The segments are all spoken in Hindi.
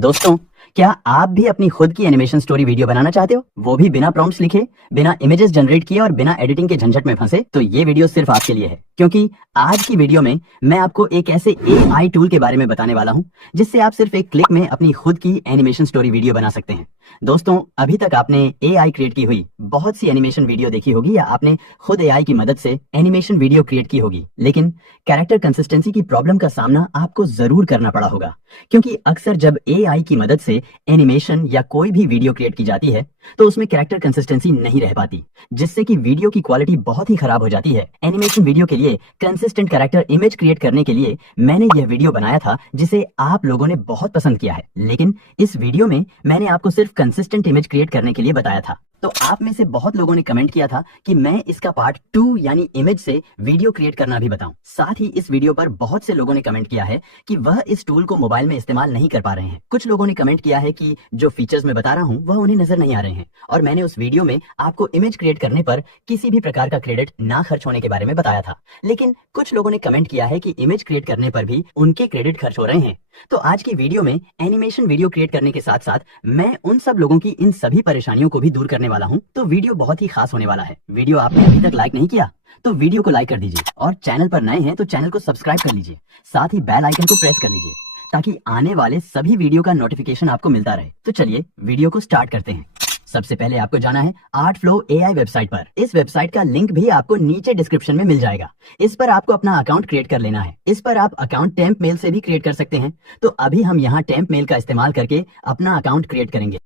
दोस्तों, क्या आप भी अपनी खुद की एनिमेशन स्टोरी वीडियो बनाना चाहते हो, वो भी बिना प्रॉम्प्ट्स लिखे, बिना इमेजेस जनरेट किए और बिना एडिटिंग के झंझट में फंसे? तो ये वीडियो सिर्फ आपके लिए है, क्योंकि आज की वीडियो में मैं आपको एक ऐसे एआई टूल के बारे में बताने वाला हूं जिससे आप सिर्फ एक क्लिक में अपनी खुद की एनिमेशन स्टोरी वीडियो बना सकते हैं। दोस्तों, अभी तक आपने एआई क्रिएट की हुई बहुत सी एनिमेशन वीडियो देखी होगी या आपने खुद एआई की मदद से एनिमेशन वीडियो क्रिएट की होगी, लेकिन कैरेक्टर कंसिस्टेंसी की प्रॉब्लम का सामना आपको जरूर करना पड़ा होगा, क्योंकि अक्सर जब एआई की मदद से एनिमेशन या कोई भी वीडियो क्रिएट की जाती है तो उसमें कैरेक्टर कंसिस्टेंसी नहीं रह पाती, जिससे कि वीडियो की क्वालिटी बहुत ही खराब हो जाती है। एनिमेशन वीडियो के लिए कंसिस्टेंट कैरेक्टर इमेज क्रिएट करने के लिए मैंने यह वीडियो बनाया था, जिसे आप लोगों ने बहुत पसंद किया है। लेकिन इस वीडियो में मैंने आपको सिर्फ कंसिस्टेंट इमेज क्रिएट करने के लिए बताया था। तो आप में से बहुत लोगों ने कमेंट किया था कि मैं इसका पार्ट 2 यानी इमेज से वीडियो क्रिएट करना भी बताऊं। साथ ही इस वीडियो पर बहुत से लोगों ने कमेंट किया है कि वह इस टूल को मोबाइल में इस्तेमाल नहीं कर पा रहे हैं। कुछ लोगों ने कमेंट किया है कि जो फीचर्स मैं बता रहा हूं वह उन्हें नजर नहीं आ रहे हैं, और मैंने उस वीडियो में आपको इमेज क्रिएट करने पर किसी भी प्रकार का क्रेडिट ना खर्च होने के बारे में बताया था। लेकिन कुछ लोगों ने कमेंट किया है कि इमेज क्रिएट करने पर भी उनके क्रेडिट खर्च हो रहे हैं। तो आज की वीडियो में एनिमेशन वीडियो क्रिएट करने के साथ साथ मैं उन सब लोगों की इन सभी परेशानियों को भी दूर करने वाला हूं। तो वीडियो बहुत ही खास होने वाला है। वीडियो आपने अभी तक लाइक नहीं किया तो वीडियो को लाइक कर दीजिए, और चैनल पर नए हैं तो चैनल को सब्सक्राइब कर लीजिए, साथ ही बेल आइकन को प्रेस कर लीजिए ताकि आने वाले सभी वीडियो का नोटिफिकेशन आपको मिलता रहे। तो चलिए वीडियो को स्टार्ट करते हैं। सबसे पहले आपको जाना है आर्टफ्लो एआई वेबसाइट पर। इस वेबसाइट का लिंक भी आपको नीचे डिस्क्रिप्शन में मिल जाएगा। इस पर आपको अपना अकाउंट क्रिएट कर लेना है। इस पर आप अकाउंट टेम्प मेल से भी क्रिएट कर सकते हैं। तो अभी हम यहाँ टेम्प मेल का इस्तेमाल करके अपना अकाउंट क्रिएट करेंगे।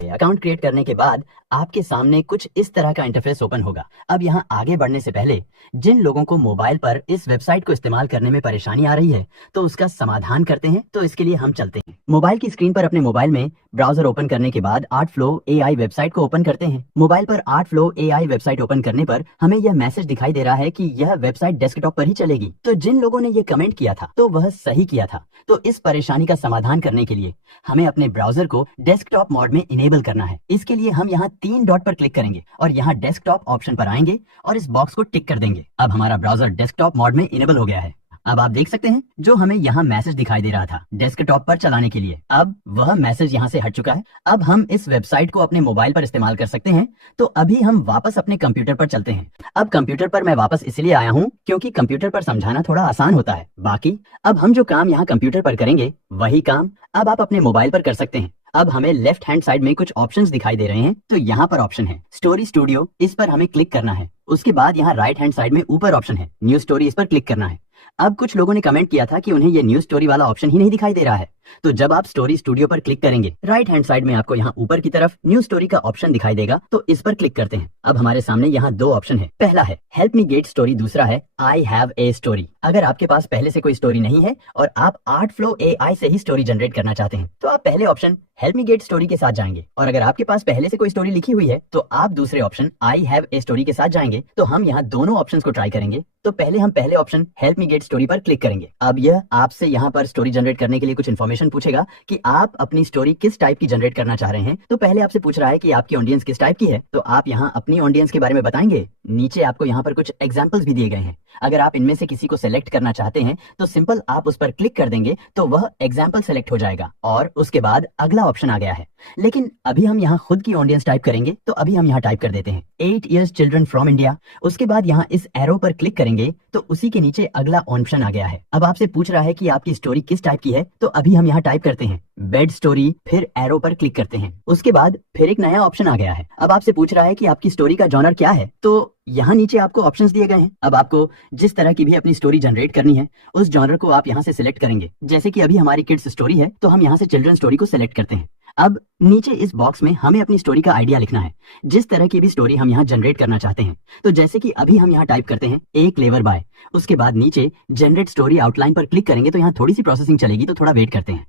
अकाउंट क्रिएट करने के बाद आपके सामने कुछ इस तरह का इंटरफेस ओपन होगा। अब यहाँ आगे बढ़ने से पहले जिन लोगों को मोबाइल पर इस वेबसाइट को इस्तेमाल करने में परेशानी आ रही है तो उसका समाधान करते हैं। तो इसके लिए हम चलते हैं मोबाइल की स्क्रीन पर। अपने मोबाइल में ब्राउजर ओपन करने के बाद आर्टफ्लो एआई वेबसाइट को ओपन करते हैं। मोबाइल पर आर्टफ्लो एआई वेबसाइट ओपन करने पर हमें यह मैसेज दिखाई दे रहा है कि यह वेबसाइट डेस्कटॉप पर ही चलेगी। तो जिन लोगों ने यह कमेंट किया था तो वह सही किया था। तो इस परेशानी का समाधान करने के लिए हमें अपने ब्राउजर को डेस्कटॉप मोड में इनेबल करना है। इसके लिए हम यहाँ 3 डॉट पर क्लिक करेंगे और यहाँ डेस्कटॉप ऑप्शन पर आएंगे और इस बॉक्स को टिक कर देंगे। अब हमारा ब्राउजर डेस्कटॉप मोड में इनेबल हो गया है। अब आप देख सकते हैं जो हमें यहाँ मैसेज दिखाई दे रहा था डेस्कटॉप पर चलाने के लिए, अब वह मैसेज यहाँ से हट चुका है। अब हम इस वेबसाइट को अपने मोबाइल पर इस्तेमाल कर सकते हैं। तो अभी हम वापस अपने कंप्यूटर पर चलते हैं। अब कंप्यूटर पर मैं वापस इसलिए आया हूँ क्योंकि कंप्यूटर पर समझाना थोड़ा आसान होता है। बाकी अब हम जो काम यहाँ कंप्यूटर पर करेंगे वही काम अब आप अपने मोबाइल पर कर सकते हैं। अब हमें लेफ्ट हैंड साइड में कुछ ऑप्शंस दिखाई दे रहे हैं। तो यहाँ पर ऑप्शन है स्टोरी स्टूडियो, इस पर हमें क्लिक करना है। उसके बाद यहाँ राइट हैंड साइड में ऊपर ऑप्शन है न्यू स्टोरी, इस पर क्लिक करना है। अब कुछ लोगों ने कमेंट किया था कि उन्हें ये न्यू स्टोरी वाला ऑप्शन ही नहीं दिखाई दे रहा है। तो जब आप स्टोरी स्टूडियो पर क्लिक करेंगे राइट हैंड साइड में आपको यहाँ ऊपर की तरफ न्यू स्टोरी का ऑप्शन दिखाई देगा। तो इस पर क्लिक करते हैं। अब हमारे सामने यहाँ 2 ऑप्शन है। पहला है हेल्प मी गेट स्टोरी, दूसरा है आई हैव ए स्टोरी। अगर आपके पास पहले से कोई स्टोरी नहीं है और आप आर्टफ्लो एआई से ही स्टोरी जनरेट करना चाहते हैं तो आप पहले option help me gate story के साथ जाएंगे, और अगर आपके पास पहले से कोई स्टोरी लिखी हुई है तो आप दूसरे option I have a story के साथ जाएंगे। तो हम यहाँ दोनों ऑप्शंस को ट्राई करेंगे। तो पहले हम पहले option help me gate story पर क्लिक करेंगे। अब यह आपसे यहाँ पर स्टोरी जनरेट करने के लिए कुछ इन्फॉर्मेशन पूछेगा कि आप अपनी स्टोरी किस टाइप की जनरेट करना चाह रहे हैं। तो पहले आपसे पूछ रहा है कि आपकी ऑडियंस किस टाइप की है। तो आप यहाँ अपनी ऑडियंस के बारे में बताएंगे। नीचे आपको यहाँ पर कुछ एग्जाम्पल्स भी दिए गए हैं। अगर आप इनमें से किसी को सिलेक्ट करना चाहते हैं तो सिंपल आप उस पर क्लिक कर देंगे तो वह एग्जाम्पल सेलेक्ट हो जाएगा, और उसके बाद अगला ऑप्शन आ गया है। लेकिन अभी हम यहाँ खुद की ऑडियंस टाइप करेंगे। तो अभी हम यहाँ टाइप कर देते हैं 8 years चिल्ड्रन फ्रॉम इंडिया। उसके बाद यहाँ इस एरो पर क्लिक करेंगे तो उसी के नीचे अगला ऑप्शन आ गया है। अब आपसे पूछ रहा है कि आपकी स्टोरी किस टाइप की है। तो अभी हम यहाँ टाइप करते हैं बेड स्टोरी, फिर एरो पर क्लिक करते हैं। उसके बाद फिर एक नया ऑप्शन आ गया है। अब आपसे पूछ रहा है कि आपकी स्टोरी का जॉनर क्या है। तो यहाँ नीचे आपको ऑप्शंस दिए गए हैं। अब आपको जिस तरह की भी अपनी स्टोरी जनरेट करनी है उस जॉनर को आप यहाँ से सिलेक्ट करेंगे। जैसे कि अभी हमारी किड्स स्टोरी है तो हम यहाँ से चिल्ड्रन स्टोरी को सिलेक्ट करते हैं। अब नीचे इस बॉक्स में हमें अपनी स्टोरी का आइडिया लिखना है, जिस तरह की भी स्टोरी हम यहाँ जनरेट करना चाहते हैं। तो जैसे कि अभी हम यहाँ टाइप करते हैं ए क्लेवर बाय। उसके बाद नीचे जनरेट स्टोरी आउटलाइन पर क्लिक करेंगे तो यहाँ थोड़ी सी प्रोसेसिंग चलेगी, तो थोड़ा वेट करते हैं।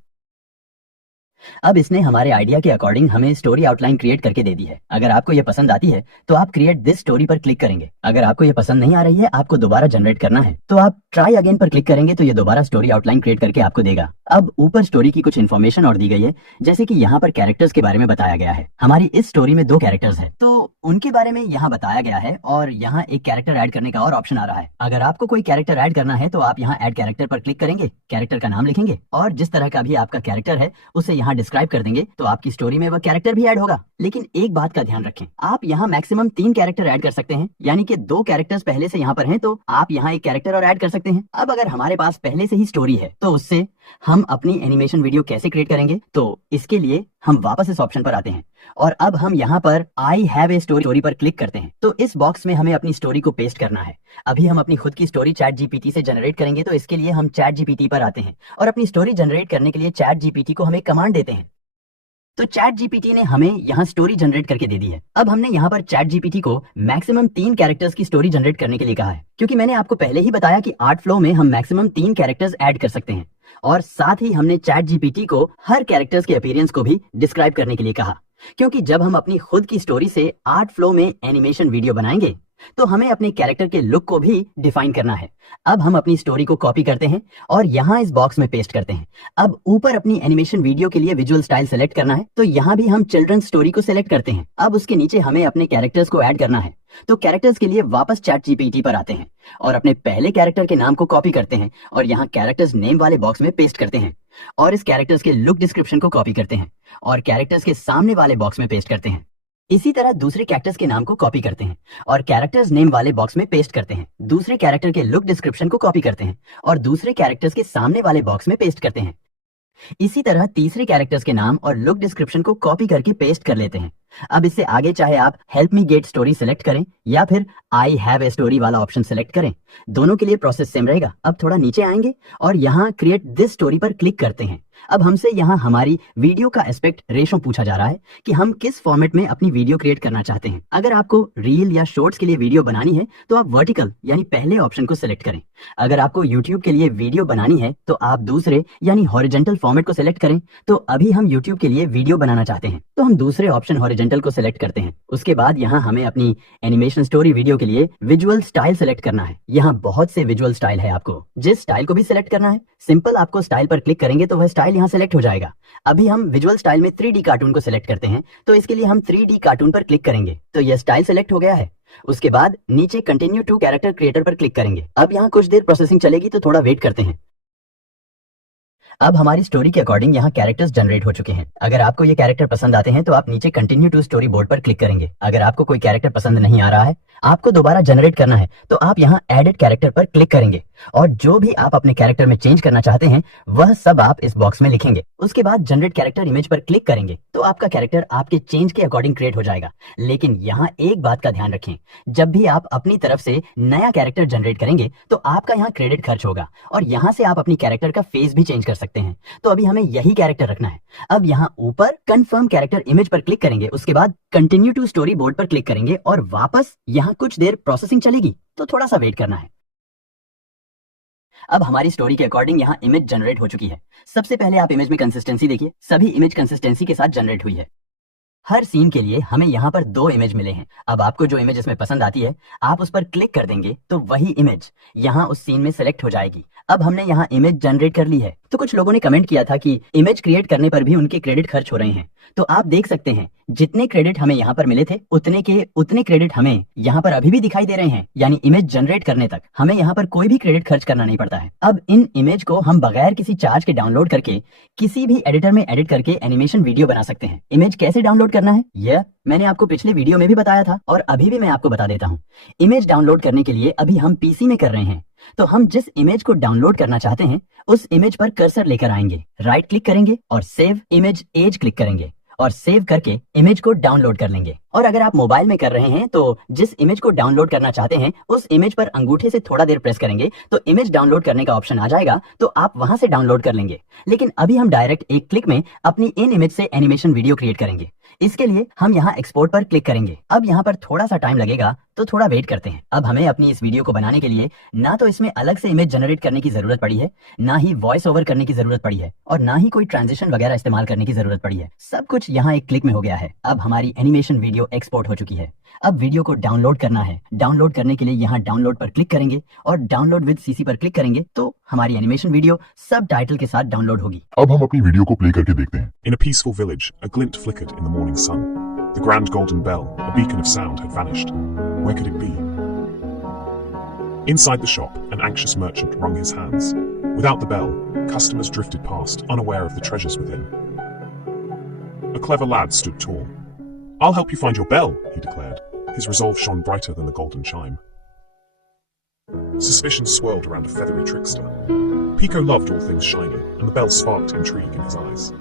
अब इसने हमारे आइडिया के अकॉर्डिंग हमें स्टोरी आउटलाइन क्रिएट करके दे दी है। अगर आपको ये पसंद आती है तो आप क्रिएट दिस स्टोरी पर क्लिक करेंगे। अगर आपको ये पसंद नहीं आ रही है, आपको दोबारा जनरेट करना है, तो आप ट्राई अगेन पर क्लिक करेंगे तो ये दोबारा स्टोरी आउटलाइन क्रिएट करके आपको देगा। अब ऊपर स्टोरी की कुछ इन्फॉर्मेशन और दी गई है, जैसे कि यहाँ पर कैरेक्टर्स के बारे में बताया गया है। हमारी इस स्टोरी में 2 कैरेक्टर्स है, तो उनके बारे में यहाँ बताया गया है और यहाँ एक कैरेक्टर ऐड करने का और ऑप्शन आ रहा है। अगर आपको कोई कैरेक्टर ऐड करना है तो आप यहाँ ऐड कैरेक्टर पर क्लिक करेंगे, कैरेक्टर का नाम लिखेंगे और जिस तरह का भी आपका कैरेक्टर है उसे यहाँ डिस्क्राइब कर देंगे, तो आपकी स्टोरी में वह कैरेक्टर भी ऐड होगा। लेकिन एक बात का ध्यान रखें, आप यहाँ मैक्सिमम 3 कैरेक्टर ऐड कर सकते हैं, यानी कि 2 कैरेक्टर्स पहले से यहाँ पर हैं तो आप यहाँ एक कैरेक्टर और ऐड कर सकते हैं। अब अगर हमारे पास पहले से ही स्टोरी है तो उससे हम अपनी एनिमेशन वीडियो कैसे क्रिएट करेंगे, तो इसके लिए हम वापस इस ऑप्शन पर आते हैं और अब हम यहाँ पर आई हैव ए स्टोरी पर क्लिक करते हैं। तो इस बॉक्स में हमें अपनी स्टोरी को पेस्ट करना है। अभी हम अपनी खुद की स्टोरी चैट जीपीटी से जनरेट करेंगे, तो इसके लिए हम चैट जीपीटी पर आते हैं और अपनी स्टोरी जनरेट करने के लिए चैट जीपीटी को हम एक कमांड देते हैं। तो चैट जीपीटी ने हमें यहाँ स्टोरी जनरेट करके दे दी है। अब हमने यहाँ पर चैट जीपीटी को मैक्सिमम 3 कैरेक्टर्स की स्टोरी जनरेट करने के लिए कहा है, क्योंकि मैंने आपको पहले ही बताया कि आर्ट फ्लो में हम मैक्सिमम 3 कैरेक्टर्स ऐड कर सकते हैं और साथ ही हमने चैट जीपीटी को हर कैरेक्टर्स के अपीयरेंस को भी डिस्क्राइब करने के लिए कहा, क्योंकि जब हम अपनी खुद की स्टोरी से आर्ट फ्लो में एनिमेशन वीडियो बनाएंगे तो हमें अपने कैरेक्टर के लुक को भी डिफाइन करना है। अब हम अपनी स्टोरी को कॉपी करते हैं और यहाँ इस बॉक्स में पेस्ट करते हैं। अब ऊपर अपनी एनिमेशन वीडियो के लिए विजुअल स्टाइल सेलेक्ट करना है, तो यहाँ भी हम चिल्ड्रन स्टोरी को सिलेक्ट करते हैं। अब उसके नीचे हमें अपने कैरेक्टर्स को ऐड करना है, तो कैरेक्टर्स के लिए वापस चैट जीपीटी पर आते हैं और अपने पहले कैरेक्टर के नाम को कॉपी करते हैं और यहाँ कैरेक्टर्स नेम वाले बॉक्स में पेस्ट करते हैं और इस कैरेक्टर्स के लुक डिस्क्रिप्शन को कॉपी करते हैं और कैरेक्टर्स के सामने वाले बॉक्स में पेस्ट करते हैं। इसी तरह दूसरे कैरेक्टर्स के नाम को कॉपी करते हैं और कैरेक्टर्स नेम वाले बॉक्स में पेस्ट करते हैं। दूसरे कैरेक्टर के लुक डिस्क्रिप्शन को कॉपी करते हैं और दूसरे कैरेक्टर्स के सामने वाले बॉक्स में पेस्ट करते हैं। इसी तरह तीसरे कैरेक्टर्स के नाम और लुक डिस्क्रिप्शन को कॉपी करके पेस्ट कर लेते हैं। अब इससे आगे चाहे आप help me gate story select करें या फिर आई हैव ए स्टोरी वाला ऑप्शन सिलेक्ट करें, दोनों के लिए प्रोसेस सेम रहेगा। अब थोड़ा नीचे आएंगे और यहाँ क्रिएट दिस स्टोरी पर क्लिक करते हैं। अब हमसे यहाँ हमारी वीडियो का एस्पेक्ट रेशो पूछा जा रहा है कि हम किस फॉर्मेट में अपनी वीडियो क्रिएट करना चाहते हैं। अगर आपको रील या शॉर्ट्स के लिए वीडियो बनानी है तो आप वर्टिकल यानी पहले ऑप्शन को सिलेक्ट करें। अगर आपको यूट्यूब के लिए वीडियो बनानी है तो आप दूसरे यानी हॉरिजॉन्टल फॉर्मेट को सिलेक्ट करें। तो अभी हम यूट्यूब के लिए वीडियो बनाना चाहते हैं तो हम दूसरे ऑप्शन हॉरिजॉन्टल को सिलेक्ट करते हैं। उसके बाद यहाँ हमें अपनी एनिमेशन स्टोरी वीडियो के लिए विजुअल स्टाइल सिलेक्ट करना है। यहाँ बहुत से विजुअल स्टाइल है, आपको जिस स्टाइल को भी सिलेक्ट करना है। सिंपल आपको स्टाइल पर क्लिक करेंगे तो वह स्टाइल यहाँ सिलेक्ट हो जाएगा। अभी हम विजुअल स्टाइल में 3D कार्टून को सिलेक्ट करते हैं, तो इसके लिए हम 3D कार्टून पर क्लिक करेंगे तो यह स्टाइल सिलेक्ट हो गया है। उसके बाद नीचे कंटिन्यू टू कैरेक्टर क्रिएटर पर क्लिक करेंगे। अब यहाँ कुछ देर प्रोसेसिंग चलेगी तो थोड़ा वेट करते हैं। अब हमारी स्टोरी के अकॉर्डिंग यहाँ कैरेक्टर्स जनरेट हो चुके हैं। अगर आपको ये कैरेक्टर पसंद आते हैं तो आप नीचे कंटिन्यू टू स्टोरी बोर्ड पर क्लिक करेंगे। अगर आपको कोई कैरेक्टर पसंद नहीं आ रहा है, आपको दोबारा जनरेट करना है, तो आप यहाँ एडिट कैरेक्टर पर क्लिक करेंगे और जो भी आप अपने कैरेक्टर में चेंज करना चाहते हैं वह सब आप इस बॉक्स में लिखेंगे। उसके बाद जनरेट कैरेक्टर इमेज पर क्लिक करेंगे तो आपका कैरेक्टर आपके चेंज के अकॉर्डिंग क्रिएट हो जाएगा। लेकिन यहाँ एक बात का ध्यान रखें, जब भी आप अपनी तरफ से नया कैरेक्टर जनरेट करेंगे तो आपका यहाँ क्रेडिट खर्च होगा और यहाँ से आप अपनी कैरेक्टर का फेस भी चेंज कर सकते हैं। तो अभी हमें यही कैरेक्टर रखना है। अब यहाँ ऊपर कंफर्म कैरेक्टर इमेज पर क्लिक करेंगे, उसके बाद कंटिन्यू टू स्टोरी बोर्ड पर क्लिक करेंगे और वापस यहाँ कुछ देर प्रोसेसिंग चलेगी तो थोड़ा सा वेट करना है। अब हमारी स्टोरी के अकॉर्डिंग यहाँ इमेज जनरेट हो चुकी है। सबसे पहले आप इमेज में कंसिस्टेंसी देखिए, सभी इमेज कंसिस्टेंसी के साथ जनरेट हुई है। हर सीन के लिए हमें यहाँ पर 2 इमेज मिले हैं। अब आपको जो इमेज इसमें पसंद आती है आप उस पर क्लिक कर देंगे तो वही इमेज यहाँ उस सीन में सेलेक्ट हो जाएगी। अब हमने यहाँ इमेज जनरेट कर ली है। तो कुछ लोगों ने कमेंट किया था कि इमेज क्रिएट करने पर भी उनके क्रेडिट खर्च हो रहे हैं। तो आप देख सकते हैं जितने क्रेडिट हमें यहाँ पर मिले थे उतने के उतने क्रेडिट हमें यहाँ पर अभी भी दिखाई दे रहे हैं। यानी इमेज जनरेट करने तक हमें यहाँ पर कोई भी क्रेडिट खर्च करना नहीं पड़ता है। अब इन इमेज को हम बगैर किसी चार्ज के डाउनलोड करके किसी भी एडिटर में एडिट करके एनिमेशन वीडियो बना सकते हैं। इमेज कैसे डाउनलोड करना है यह मैंने आपको पिछले वीडियो में भी बताया था और अभी भी मैं आपको बता देता हूँ। इमेज डाउनलोड करने के लिए अभी हम पीसी में कर रहे हैं, तो हम जिस इमेज को डाउनलोड करना चाहते हैं उस इमेज पर कर्सर लेकर आएंगे, राइट क्लिक करेंगे और सेव इमेज एज क्लिक करेंगे और सेव करके इमेज को डाउनलोड कर लेंगे। और अगर आप मोबाइल में कर रहे हैं तो जिस इमेज को डाउनलोड करना चाहते हैं उस इमेज पर अंगूठे से थोड़ा देर प्रेस करेंगे तो इमेज डाउनलोड करने का ऑप्शन आ जाएगा, तो आप वहां से डाउनलोड कर लेंगे। लेकिन अभी हम डायरेक्ट एक क्लिक में अपनी इन इमेज से एनिमेशन वीडियो क्रिएट करेंगे। इसके लिए हम यहाँ एक्सपोर्ट पर क्लिक करेंगे। अब यहाँ पर थोड़ा सा टाइम लगेगा तो थोड़ा वेट करते हैं। अब हमें अपनी इस वीडियो को बनाने के लिए ना तो इसमें अलग से इमेज जनरेट करने की जरूरत पड़ी है, ना ही वॉइस ओवर करने की जरूरत पड़ी है, और ना ही कोई ट्रांजिशन वगैरह इस्तेमाल करने की जरूरत पड़ी है। सब कुछ यहाँ एक क्लिक में हो गया है। अब हमारी एनिमेशन वीडियो एक्सपोर्ट हो चुकी है। अब वीडियो को डाउनलोड करना है। डाउनलोड करने के लिए यहाँ डाउनलोड पर क्लिक करेंगे और डाउनलोड विद सीसी पर क्लिक करेंगे तो हमारी एनिमेशन वीडियो सब टाइटल के साथ डाउनलोड होगी। अब हम अपनी वीडियो को प्ले करके देखते हैं। In a peaceful village, a glint flickered in the morning sun. The grand golden bell, a beacon of sound, had vanished. Where could it be? Inside the shop, an anxious merchant wrung his hands. Without the bell, customers drifted past, unaware of the treasures within. A clever lad stood tall. "I'll help you find your bell," he declared. His resolve shone brighter than the golden chime. Suspicion swirled around a feathery trickster. Pico loved all things shiny, and the bell sparked intrigue in his eyes.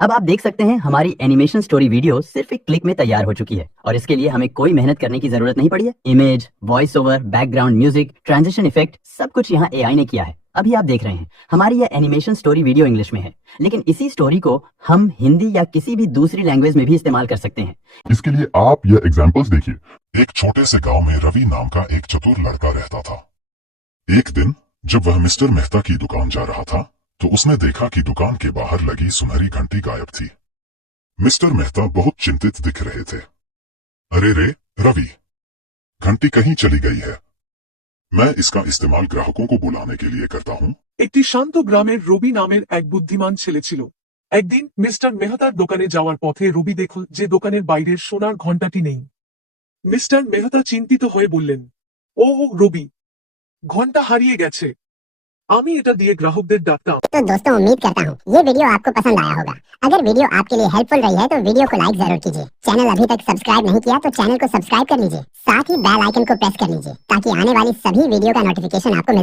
अब आप देख सकते हैं हमारी एनिमेशन स्टोरी वीडियो सिर्फ एक क्लिक में तैयार हो चुकी है और इसके लिए हमें कोई मेहनत करने की जरूरत नहीं पड़ी है। Image, voice over, background music, transition effect सब कुछ यहाँ एआई ने किया है। अभी आप देख रहे हैं हमारी यह एनिमेशन स्टोरी वीडियो इंग्लिश में है, लेकिन इसी स्टोरी को हम हिंदी या किसी भी दूसरी लैंग्वेज में भी इस्तेमाल कर सकते हैं। इसके लिए आप यह एग्जाम्पल्स देखिए। एक छोटे से गांव में रवि नाम का एक चतुर लड़का रहता था। एक दिन जब वह मिस्टर मेहता की दुकान जा रहा था तो उसने देखा कि दुकान के बाहर लगी सुनहरी घंटी गायब थी। मिस्टर मेहता बहुत चिंतित दिख रहे थे। अरे रे रवि, घंटी कहीं चली गई है। मैं इसका इस्तेमाल ग्राहकों को बुलाने के लिए करता हूँ। একটি শান্ত গ্রামের রবি নামের এক বুদ্ধিমান ছেলে ছিল। একদিন মিস্টার মেহতার দোকানে যাওয়ার পথে রবি দেখল যে দোকানের বাইরের সোনার ঘণ্টাটি নেই। মিস্টার মেহতা চিন্তিত হয়ে বললেন, "ও রবি, ঘণ্টা হারিয়ে গেছে। আমি এটা দিয়ে গ্রাহকদের ডাকতাম।" तो दोस्तों उम्मीद करता हूँ ये वीडियो आपको पसंद आया होगा। अगर वीडियो आपके लिए हेल्पफुल रही है तो वीडियो को लाइक जरूर कीजिए। चैनल अभी तक सब्सक्राइब नहीं किया तो चैनल को सब्सक्राइब कर लीजिए। साथ ही बेल आइकन को प्रेस कर लीजिए ताकि आने वाली सभी वीडियो का नोटिफिकेशन आपको मिल